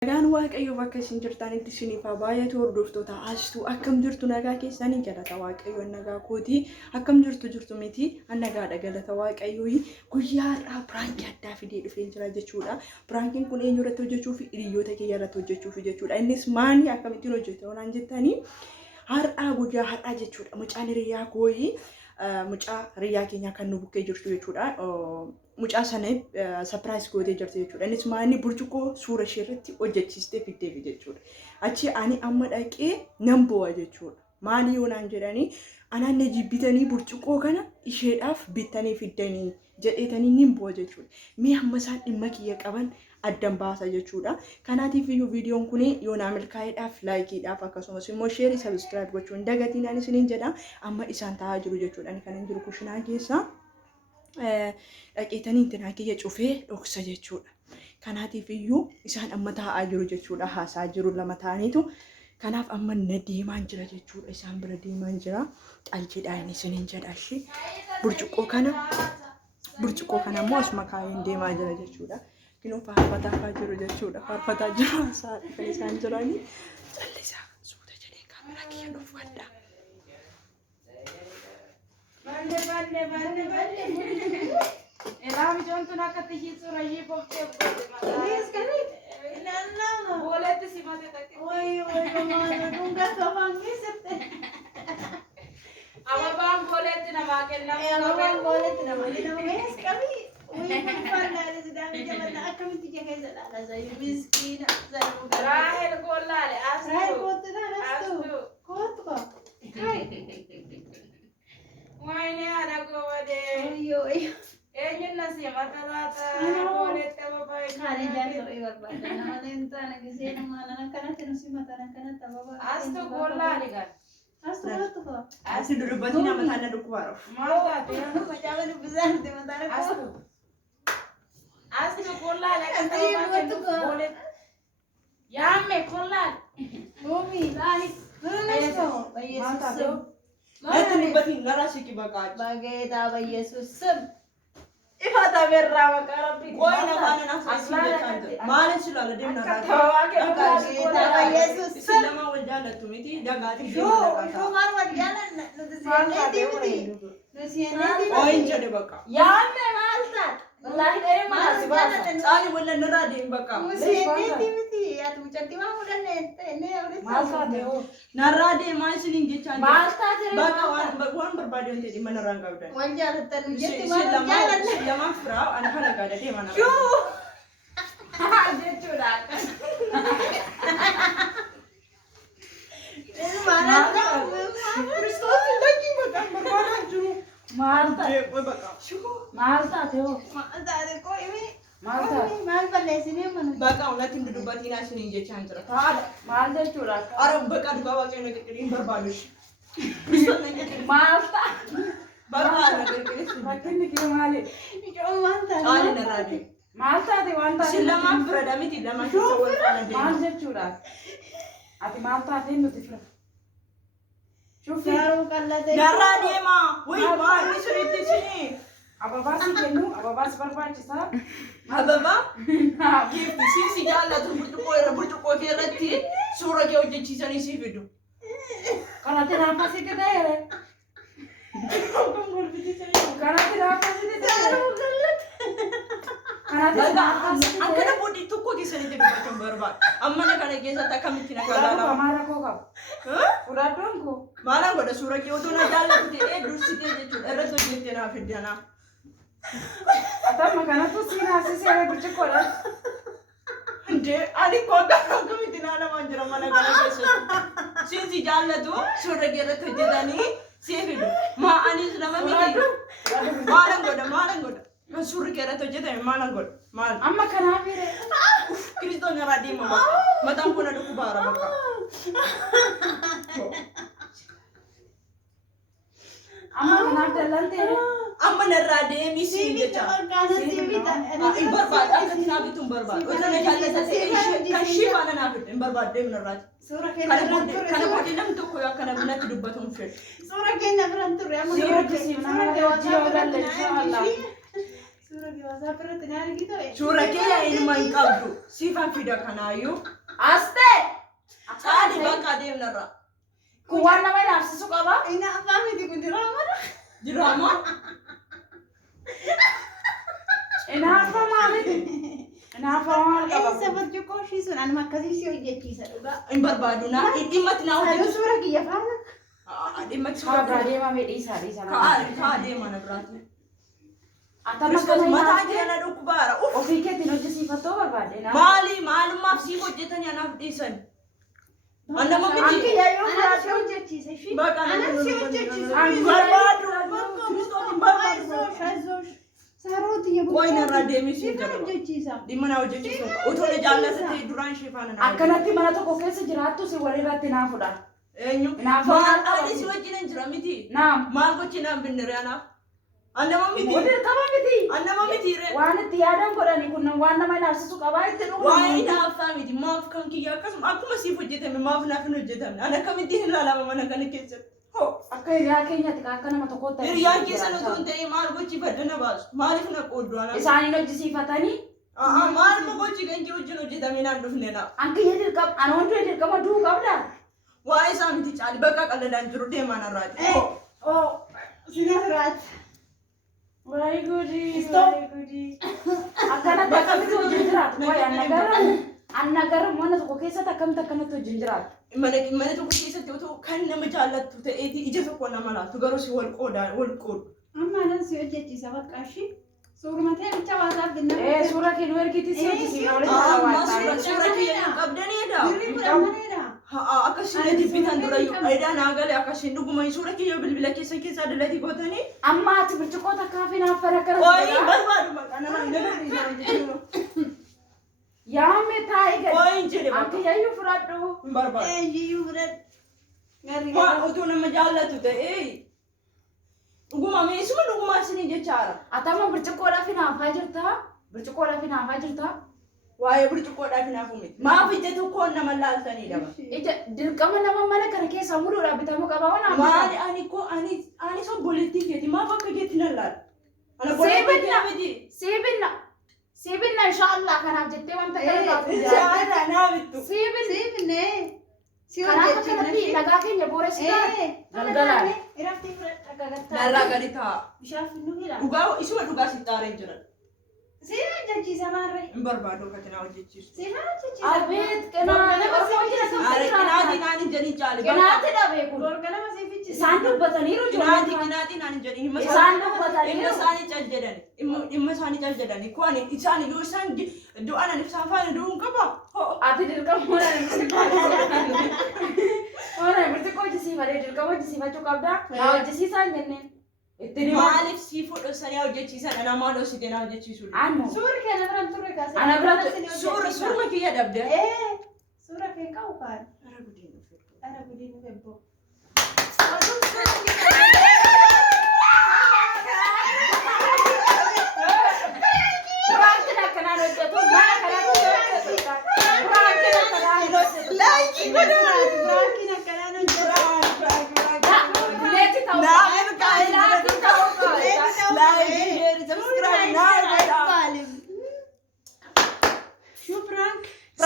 Nagaan waaqayyo bakka isin jirtanitti isiniif haa baay'atu hordoftoota astuu akkam jirtu nagaa keessanii galata waaqayyo nagaa kooti akkam jirtu miti nagaadha galata waaqayyo guyyaa har'aa piraanki addaa fidee dhufee jira jechuudha. Piraankiin kun eenyurratti hojjechuuf hiriyoota kiyya irratti hojjechuuf jechuudha. Innis maali akkamittiin hojjete waan jettanii har'aa guyyaa har'aa jechuudha. Mucaan hiriyaa kooyi mucaa hiriyaa keenya kan nu bukkee jirtu jechuudha. Mucaa sana surprise gootee jirti jechuudha. Innis maali burcuqqoo suura ishee irratti hojjechiistee fiddee jechuudha. Achi ani amma dhaqee nan bu'a jechuudha. Maali yoonaan jedhanii anaan jibbitanii burcuqqoo kana isheedhaaf bittanii fiddanii jedheetanii nin bu'a jechuudha. Mee amma isaan dhimma kiyya qaban addan baasa jechuudha. Kanaatiif iyyuu viidiyoon kun yoonaa milkaa'eedhaaf laayikiidhaaf akkasumas immoo sheerii sabiskiraayib gochuun dagatiin ani isiniin jedha. Amma isaan taa'aa jiru jechuudha. Ani kanan jiru kushinaa keessa. Dhaqeetanii intinaa kiyya cufee dhoksa jechuudha. Kanaatiif iyyuu isaan amma taa'aa jiru jechuudha. Haasaa jiru lama ta'aniitu. Kanaaf amma na deemaan jira jechuudha. Isaan bira deemaan jira. Qaljiidhaan isiniin jedha ishee. Burcuqqoo kana immoo asuma kaayeen deemaa jira jechuudha. Kinoo faarfataa jiru jechuudha. Faarfataa jiru haasaa kan isaan jiranii. Callisaa suuta jedhee kaameraa kiyya dhufadha. Ela mi jonto na katihi suraji bofte bofte. Yes kali. No. Bolete si mate takti. Oi mama nunca toman ngisete. Abang bolete na makan na. Abang bolete na makan. Yes kali. Oi pala sedang jalan akan tiga kali salah saya miskin saya. Rahel golale astu. Rahel kotna astu. Kotko. Hai. Waine ada gowade. Oi. Eenyuun nasi matarata bolete babai. Kali dah so ibar pada. Nama lenta lagi saya nama anak kanak tenusi mata anak kanak tababa. Astu golale kan. Astu kotko. Asi dudubatiin nama tanda dukwaro. Mata tu. Jangan besar di mata anak. Astu. Astu golale kan bolete. Yamme golale. Bumi lali. Nunesko. Mata tu. Nanti dudubatiin narasi kibakaat. Bagai tahu Yesus sem. Ifata berra makarabbi. Koi nama nasi kibakaat. Maal sila dem narasi. Bagai tahu Yesus sem. Nama wajah tumiti dagati. Yo mar wajalan nusiane dimiti. Nusiane dimiti. Oh inja de baka. Yamme malta. Wallahi dere malta. Sali wala nara dem baka. Nusiane dimiti. Atu cantik mah udah ne udah. Malta deo. Nara de mai sini gechan. Malta dere. Baka wan berbadi untuk di mana orang kau dah. Wajalan tanu jadi Sila mana jalan. lama frau anak anak ada di mana. Yo. Dia curang. Ini mana tahu. Kristus lagi makan berbada juru. Malta. Baka. Malta deo. Mana ada kok ini. Malta. Mal pada sini mana. Baka ulat ini dudubatiin asini gechan jera. Ada. Malta curang. Arab baka dugawa kau nak kirim berbadus. Kristus nak kirim. Malta. Berbada kirim. Makin dikira mali. Cuma mantan. Ali nara de. Malta de wanta. Sila mah berada miti dah masih sawal kana de. Malta curang. Ati Malta de nu tifra. Shufi. Baru kalau tadi. Nara de mah. Woi mah ini sulit sini. Ababasi kennu, ababasi barbaachisa. Ababa. Gifti si jala tu burcuqqoo irratti suura kee hojjechiisanii si fidu. Kanatti raafasite ta'eere. Kanatti raafasite ta'eere. Akkana boodii tokko keessanitti dubbachuu barbaadu. Amma na kana keessatti akkamitti na Fudhadhu kalaala. maara koo qaba. Fudhadhuun koo. Maalaan godha suura kee otoo na jaallatu ta'ee dursitee jechuudha irratti hojjettee naaf fiddanaa. Atamma kanattu siin haasisee burcuqqoodha. Ndee ani koo akkamitti naalamaan jira mana kana keessatti. Siin si jaallatu suura kee irratti hojjetanii si fidu. Maa anis nama miti. Maalaan godha. Suura kee irratti hojjetame maalaan godha. Maal? Amma kanaaf hire. Kiristoon irraa deema bakka. Mataan kun aduu kubaara bakka. Amma kanaaf dallanteere. Amma narraa deemi si jecha. Hin barbaadu akka naaf ittuu hin barbaadu. Otoo na jaallata ta'e kan shii faana naaf ittuu hin barbaadu deemu narraati. Suura Kana booddee namni tokko yoo akkana natti dubbatu hin fedhu. Suura keenya biraan turre amma Suura kisiif nama wajjin yoo dalle inshallah. Suura kee waasaa biratti na argitu. Suura kee ilma hin qabdu. Siifan fida kanaayyuu. Astee. Caali bakka deemnarra. Kun waan nama ilaafsisu qaba. Ina afaan miti kun diraamadha. Diraamaa? Inaafamaa miti. Inaafamaa qaba. Eessa burcuqqoo ishii sun anuma akkasii si hojjechiisa dhugaa. Hin barbaadu naa. Dhimmatti naa Saduu hojjetu. suura kiyya faana. Dhimmatti Kaa biraa deemame dhiisaa. Kaa deema na biraati. Atama Kiristoos kana mataa nyaatee keenya dhukkubaara. ofii keetiin hojjisiifattoo barbaade. Maalummaaf siif hojjetanii anaaf dhiisan. Annama Anki miti. yaayoo Ana si fudhachuu. hojjechiisa ishii. Bakka Ana si hojjechiisa. Hin barbaadu. Kiristoos hin barbaadu. Aizosh. Sarooti yaa Qoy narraa deemisi Siifan jedhama. hojjechiisa. Dhimma na hojjechiisu. Utoo na jaallatee duraan ishee faana na Akkanatti mana tokko keessa jiraattu si walirratti naa fudha. eenyu? Naafoo Maal qaba. ani si wajjin hin jira miti. Naam. Maal gochi naan binnire anaaf? Annama miti. Wadir qaba miti. Annama miti re. Waan itti yaadan godhani kun waan nama ilaalchisu qabaa itti dhugu. Waa'ee naaffaa miti. Maaf kan kiyya akkasuma akkuma siif hojjetame maaf naaf hin hojjetamne. Ana akkamittiin hin ilaalama mana kana keessatti. Hoo. Akka hiriyaa keenyatti akka nama tokkotti. Hiriyaan keessa nuti hin ta'e maal gochi badda na baasu? Maaliif na qooddu anaaf? Isaaniin hojjisiifatanii. Maaluma gochi kan kee wajjin hojjetamee naan dhufne na. Ankiyya dirqama anoontu dirqama du'uu qabda. Waa'ee isaa miti caali bakka qalladaan jiru deemaa narraati. Oh. Sinasiraat. Waayee goodii. Stop. Akkanatti akkamitti wajjin jiraatu? Waayee annagarra mana tokko keessatti akkamitti akkanatti wajjin jiraatu? Mana tokko keessatti otoo kan nama jaallattu ta'eeti ija tokko nama laatu garuu si wal qoodu. Amma anan si hojjechiisa bakka ishii. Suuruma ta'e bicha waasaaf binna. Suura kee nu ergiti si hojjisiifna walitti Amma hawaasa. suura kiyya hin qabdaniidha. Birrii fudhamaneedha. Akkasiin dibbitan durayyuu faayidaan haa galee akkasiin dhuguma suura kiyya bilbila keessaa dalatii gootanii. Amma ati birciqoo takkaa fi naaf fara gara Ooyii barbaadu maqaa nama hin galanne. Yaame taa'ee gadi. Ooyii jedhe Anki yayyuu fudhadhu. hin barbaadu. Eenyuyyuu fudhadhu. Garri Maa otoo nama jaallatu ta'ee dhuguma meesuma dhuguma isinii jechaara. Atama birciqoodhaaf hinaafaa jirta. Birciqoodhaaf hinaafaa jirta. Waa'ee burcuqqoodhaaf hinaafuu miti. Maaf ija tokkoon nama laaltanii daba. Ija dirqama nama mana kana keessa muduudhaaf bitamuu qaba waan amma. Maali ani obboleettii keeti maaf akka keetti nan laala? Ana Seebinna. miti. Siibinna inshaallah kanaaf jettee wanta kana baatu jira. Inshallah naa bittu. Siifne. Si Kanaaf akkanatti nagaa keenya booressitaa. Galgalaan. Iraftii fudhadha gagattaa. Narraa gadi ta'a. Bishaan finnuu hidha. Isuma dhugaa si xaaree jiran. Si hojjechiisa maarree. Hin barbaadu akka tinaa hojjechiisu. Si hojjechiisa. Abeet qinaate Oromoo jira Aare kan qinaatii naan hin jedhin jaali. Qinaate dhabee kun. Dorgalama siifichi. Isaan dubbataniiru Qinaatii naan hin jedhin. Isaan dubbataniiru. Dhimma isaanii cal jedhani. Dhimma isaanii cal jedhani. Kun isaan yoo isaan du'an ani isaan faana du'uun qaba. Ati dirqama mana birtiqoo hojjisiifadhe dirqama hojjisiifachuu qabda. Naa hojjisiisaan jenneen. Itti dhimma. Maaliif sii fudhasanii hojjechiisan ana maal hojjetee naa hojjechiisu? Annu. Suura kee nama biratti turre kaasee. Ana biratti Suuruma kiyya dhabde. Suura kee qabu kaan. Ara gudiin dhufe. Ara gudiin dhufe boo.